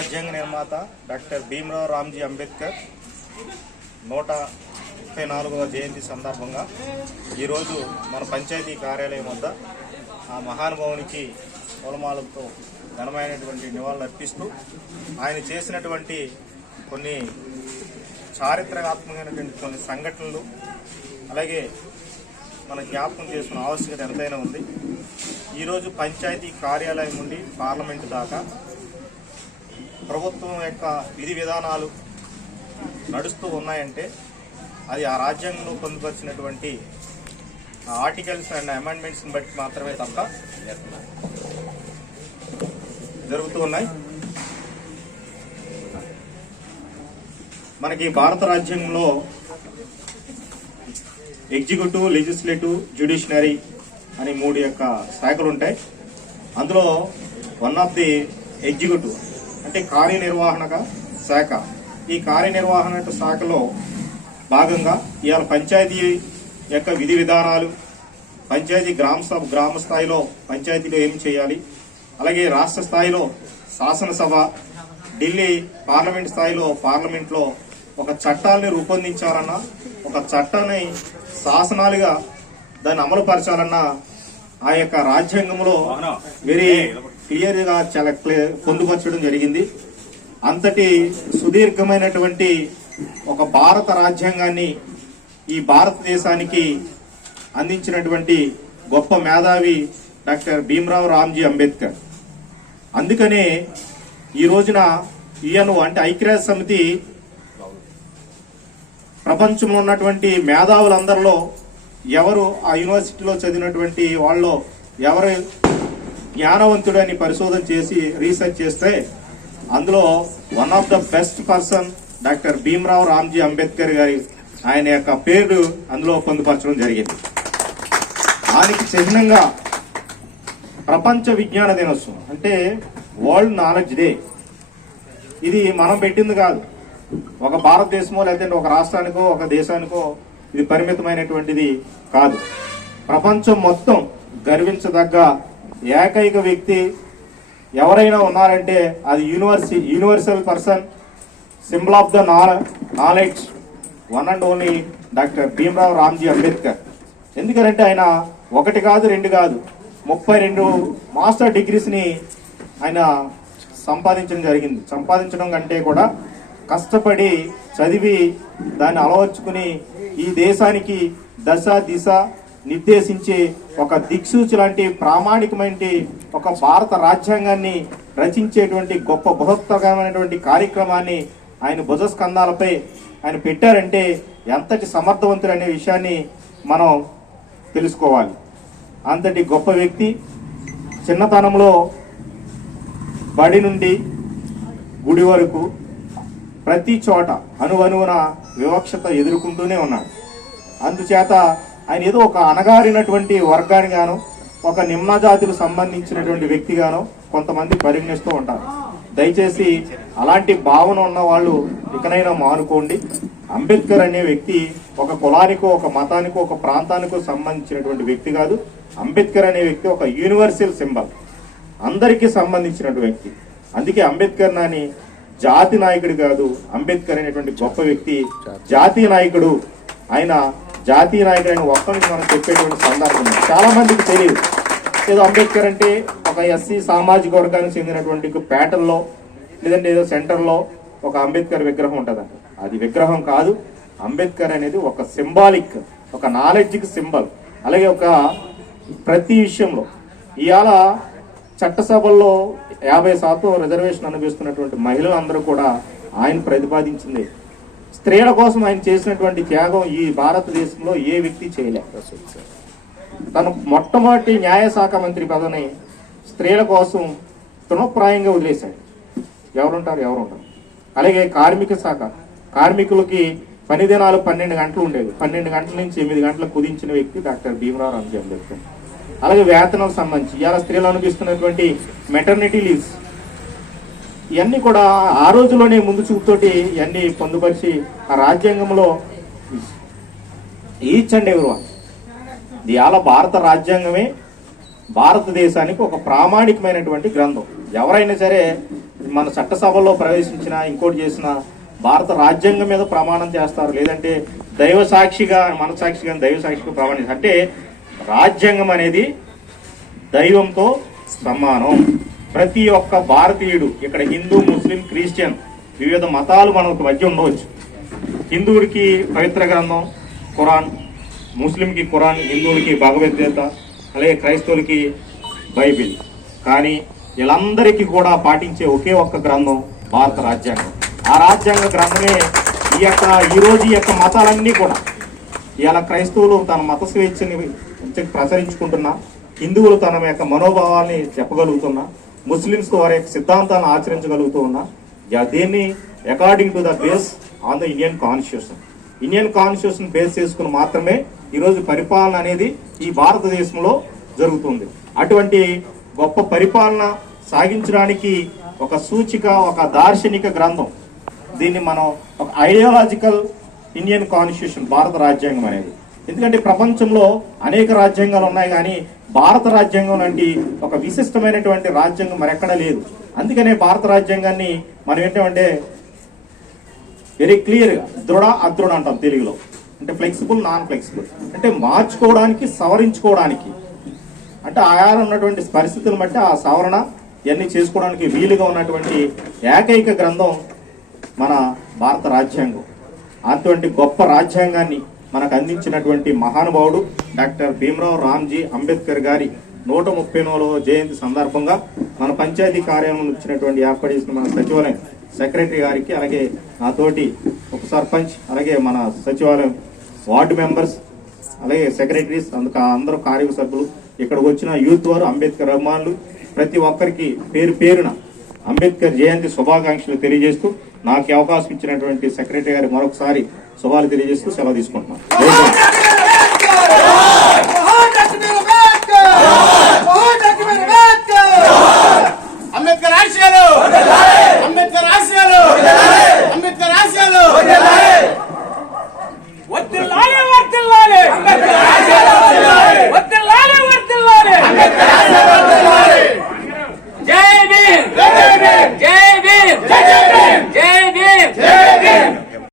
రాజ్యాంగ నిర్మాత డాక్టర్ భీమరావు రామ్జీ అంబేద్కర్ నూట ముప్పై నాలుగవ జయంతి సందర్భంగా ఈరోజు మన పంచాయతీ కార్యాలయం వద్ద ఆ మహానుభావునికి పూలమాలతో ఘనమైనటువంటి నివాళులు అర్పిస్తూ ఆయన చేసినటువంటి కొన్ని చారిత్రాత్మకమైనటువంటి కొన్ని సంఘటనలు అలాగే మన జ్ఞాపకం చేసుకున్న ఆవశ్యకత ఎంతైనా ఉంది. ఈరోజు పంచాయతీ కార్యాలయం నుండి పార్లమెంటు దాకా ప్రభుత్వం యొక్క విధి విధానాలు నడుస్తూ ఉన్నాయంటే అది ఆ రాజ్యాంగంలో పొందుపరిచినటువంటి ఆర్టికల్స్ అండ్ అమెండ్మెంట్స్ని బట్టి మాత్రమే తప్ప జరుగుతూ ఉన్నాయి. మనకి భారత రాజ్యాంగంలో ఎగ్జిక్యూటివ్ లెజిస్లేటివ్ జ్యుడిషియరీ అని మూడు యొక్క శాఖలు ఉంటాయి. అందులో వన్ ఆఫ్ ది ఎగ్జిక్యూటివ్ అంటే కార్యనిర్వహణక శాఖ. ఈ కార్యనిర్వహణ శాఖలో భాగంగా ఇవాళ పంచాయతీ యొక్క విధి విధానాలు పంచాయతీ గ్రామ సభ గ్రామ స్థాయిలో పంచాయతీలో ఏం చేయాలి? అలాగే రాష్ట్ర స్థాయిలో శాసనసభ ఢిల్లీ పార్లమెంట్ స్థాయిలో పార్లమెంట్లో ఒక చట్టాన్ని రూపొందించాలన్నా ఒక చట్టాన్ని శాసనాలుగా దాన్ని అమలు పరచాలన్నా ఆ యొక్క రాజ్యాంగంలో వెరీ క్లియర్గా చాలా క్లియర్ పొందుపరచడం జరిగింది. అంతటి సుదీర్ఘమైనటువంటి ఒక భారత రాజ్యాంగాన్ని ఈ భారతదేశానికి అందించినటువంటి గొప్ప మేధావి డాక్టర్ భీమరావు రామ్జీ అంబేద్కర్. అందుకనే ఈ రోజున ఈయను అంటే ఐక్యరాజ్య సమితి ప్రపంచంలో ఉన్నటువంటి మేధావులందరిలో ఎవరు ఆ యూనివర్సిటీలో చదివినటువంటి వాళ్ళు ఎవరు జ్ఞానవంతుడని పరిశోధన చేసి రీసెర్చ్ చేస్తే అందులో one of the best person doctor Bhimrao Ramji Ambedkar గారి ఆయన యొక్క పేరు అందులో పొందుపరచడం జరిగింది. దానికి చిహ్నంగా ప్రపంచ విజ్ఞాన దినోత్సవం అంటే వరల్డ్ నాలెడ్జ్ డే. ఇది మనం పెట్టింది కాదు. ఒక భారతదేశమో లేదంటే ఒక రాష్ట్రానికో ఒక దేశానికో ఇది పరిమితమైనటువంటిది కాదు. ప్రపంచం మొత్తం గర్వించదగ్గ ఏకైక వ్యక్తి ఎవరైనా ఉన్నారంటే అది యూనివర్సి universal person symbol of the knowledge one and only doctor Bhimrao Ramji Ambedkar. ఎందుకంటే ఆయన ఒకటి కాదు రెండు కాదు ముప్పై రెండు మాస్టర్ డిగ్రీస్ని ఆయన సంపాదించడం జరిగింది. సంపాదించడం కంటే కూడా కష్టపడి చదివి దాన్ని అలవర్చుకుని ఈ దేశానికి దశ దిశ నిర్దేశించే ఒక దిక్సూచి లాంటి ప్రామాణికమైన ఒక భారత రాజ్యాంగాన్ని రచించేటువంటి గొప్ప బృహత్తరమైనటువంటి కార్యక్రమాన్ని ఆయన భుజస్కంధాలపై ఆయన పెట్టారంటే ఎంతటి సమర్థవంతుడు అనే విషయాన్ని మనం తెలుసుకోవాలి. అంతటి గొప్ప వ్యక్తి చిన్నతనంలో బడి నుండి గుడి వరకు ప్రతి చోట అనువనువున వివక్షత ఎదుర్కొంటూనే ఉన్నాడు. అందుచేత ఆయన ఏదో ఒక అణగారినటువంటి వర్గానిగాను ఒక నిమ్న జాతులకు సంబంధించినటువంటి వ్యక్తిగాను కొంతమంది పరిగణిస్తూ ఉంటారు. దయచేసి అలాంటి భావన ఉన్న వాళ్ళు ఇకనైనా మానుకోండి. అంబేద్కర్ అనే వ్యక్తి ఒక కులానికో ఒక మతానికో ఒక ప్రాంతానికో సంబంధించినటువంటి వ్యక్తి కాదు. అంబేద్కర్ అనే వ్యక్తి ఒక యూనివర్సల్ సింబల్. అందరికీ సంబంధించిన వ్యక్తి. అందుకే అంబేద్కర్ నాని జాతి నాయకుడు కాదు. అంబేద్కర్ అనేటువంటి గొప్ప వ్యక్తి. జాతీయ నాయకుడు. ఆయన జాతీయ నాయకుడైన ఒక్కరికి మనం చెప్పేటువంటి సందర్భం చాలా మందికి తెలియదు. ఏదో అంబేద్కర్ అంటే ఒక ఎస్సీ సామాజిక వర్గానికి చెందినటువంటి పేటల్లో లేదంటే ఏదో సెంటర్లో ఒక అంబేద్కర్ విగ్రహం ఉంటుంది అది విగ్రహం కాదు. అంబేద్కర్ అనేది ఒక సింబాలిక్ ఒక నాలెడ్జ్కి సింబల్. అలాగే ఒక ప్రతి విషయంలో. ఇవాళ చట్టసభల్లో యాభై శాతం రిజర్వేషన్ అనుభవిస్తున్నటువంటి మహిళలందరూ కూడా ఆయన ప్రతిపాదించింది. స్త్రీల కోసం ఆయన చేసినటువంటి త్యాగం ఈ భారతదేశంలో ఏ వ్యక్తి చేయలేదు తను మొట్టమొదటి న్యాయశాఖ మంత్రి పదవిని స్త్రీల కోసం తృణప్రాయంగా వదిలేశాడు. ఎవరుంటారు? ఎవరు అలాగే కార్మిక శాఖ. కార్మికులకి పని దినాలు పన్నెండు గంటలు ఉండేది పన్నెండు గంటల నుంచి ఎనిమిది గంటలకు కుదించిన వ్యక్తి డాక్టర్ భీమరావు అంబేద్కర్. అలాగే వేతనం సంబంధించి ఇవాళ స్త్రీలు అనిపిస్తున్నటువంటి మెటర్నిటీ లీవ్స్ ఇవన్నీ కూడా ఆ రోజులోనే ముందు చూపుతోటి ఇవన్నీ పొందుపరిచి ఆ రాజ్యాంగంలో ఈచ్ అండ్ ఎవరి వన్ ఇవాళ భారత రాజ్యాంగమే భారతదేశానికి ఒక ప్రామాణికమైనటువంటి గ్రంథం. ఎవరైనా సరే మన చట్టసభలో ప్రవేశించిన ఇంకోటి చేసిన భారత రాజ్యాంగం మీద ప్రమాణం చేస్తారు. లేదంటే దైవ సాక్షిగా మన సాక్షిగా దైవ సాక్షిగా ప్రమాణం అంటే రాజ్యాంగం అనేది దైవంతో సమానం. ప్రతి ఒక్క భారతీయుడు ఇక్కడ హిందూ ముస్లిం క్రిస్టియన్ వివిధ మతాలు మనకు మధ్య ఉండవచ్చు. హిందువుడికి పవిత్ర గ్రంథం ఖురాన్ ముస్లింకి ఖురాన్ హిందువులకి భగవద్గీత అలాగే క్రైస్తవులకి బైబిల్. కానీ వీళ్ళందరికీ కూడా పాటించే ఒకే ఒక్క గ్రంథం భారత రాజ్యాంగం. ఆ రాజ్యాంగ గ్రంథమే ఈ యొక్క ఈరోజు ఈ యొక్క మతాలన్నీ కూడా. ఇలా క్రైస్తవులు తన మత స్వేచ్ఛని ప్రసరించుకుంటున్నా హిందువులు తన యొక్క మనోభావాల్ని చెప్పగలుగుతున్నా ముస్లిమ్స్ వారి యొక్క సిద్ధాంతాలను ఆచరించగలుగుతూ ఉన్నా యా- దీన్ని according to the base on the Indian constitution Indian constitution base చేసుకుని మాత్రమే ఈరోజు పరిపాలన అనేది ఈ భారతదేశంలో జరుగుతుంది. అటువంటి గొప్ప పరిపాలన సాగించడానికి ఒక సూచిక ఒక దార్శనిక గ్రంథం. దీన్ని మనం ఒక ఐడియాలజికల్ ఇండియన్ కాన్స్టిట్యూషన్ భారత రాజ్యాంగం అనేది. ఎందుకంటే ప్రపంచంలో అనేక రాజ్యాంగాలు ఉన్నాయి కానీ భారత రాజ్యాంగం లాంటి ఒక విశిష్టమైనటువంటి రాజ్యాంగం మరెక్కడా లేదు. అందుకనే భారత రాజ్యాంగాన్ని మనం ఏంటంటే వెరీ క్లియర్గా దృఢ అదృఢ అంటాం తెలుగులో. అంటే ఫ్లెక్సిబుల్ నాన్ ఫ్లెక్సిబుల్ అంటే మార్చుకోవడానికి సవరించుకోవడానికి. అంటే ఆయా ఉన్నటువంటి పరిస్థితులను బట్టి ఆ సవరణ ఇవన్నీ చేసుకోవడానికి వీలుగా ఉన్నటువంటి ఏకైక గ్రంథం మన భారత రాజ్యాంగం. అటువంటి గొప్ప రాజ్యాంగాన్ని మనకు అందించినటువంటి మహానుభావుడు డాక్టర్ భీమరావు రామ్జీ అంబేద్కర్ గారి నూట ముప్పై నాలుగవ జయంతి సందర్భంగా మన పంచాయతీ కార్యాలయం ఇచ్చినటువంటి ఏర్పాటు చేసిన మన సచివాలయం సెక్రటరీ గారికి అలాగే నాతోటి ఉప సర్పంచ్ అలాగే మన సచివాలయం వార్డు మెంబర్స్ అలాగే సెక్రటరీస్ అందుకు అందరూ కార్యక సభ్యులు ఇక్కడికి వచ్చిన యూత్ వారు అంబేద్కర్ అభిమానులు ప్రతి ఒక్కరికి పేరు పేరున అంబేద్కర్ జయంతి శుభాకాంక్షలు తెలియజేస్తూ నాకు అవకాశం ఇచ్చినటువంటి సెక్రటరీ గారికి మరొకసారి శుభాలు తెలియజేస్తూ సెలవు తీసుకుంటున్నాను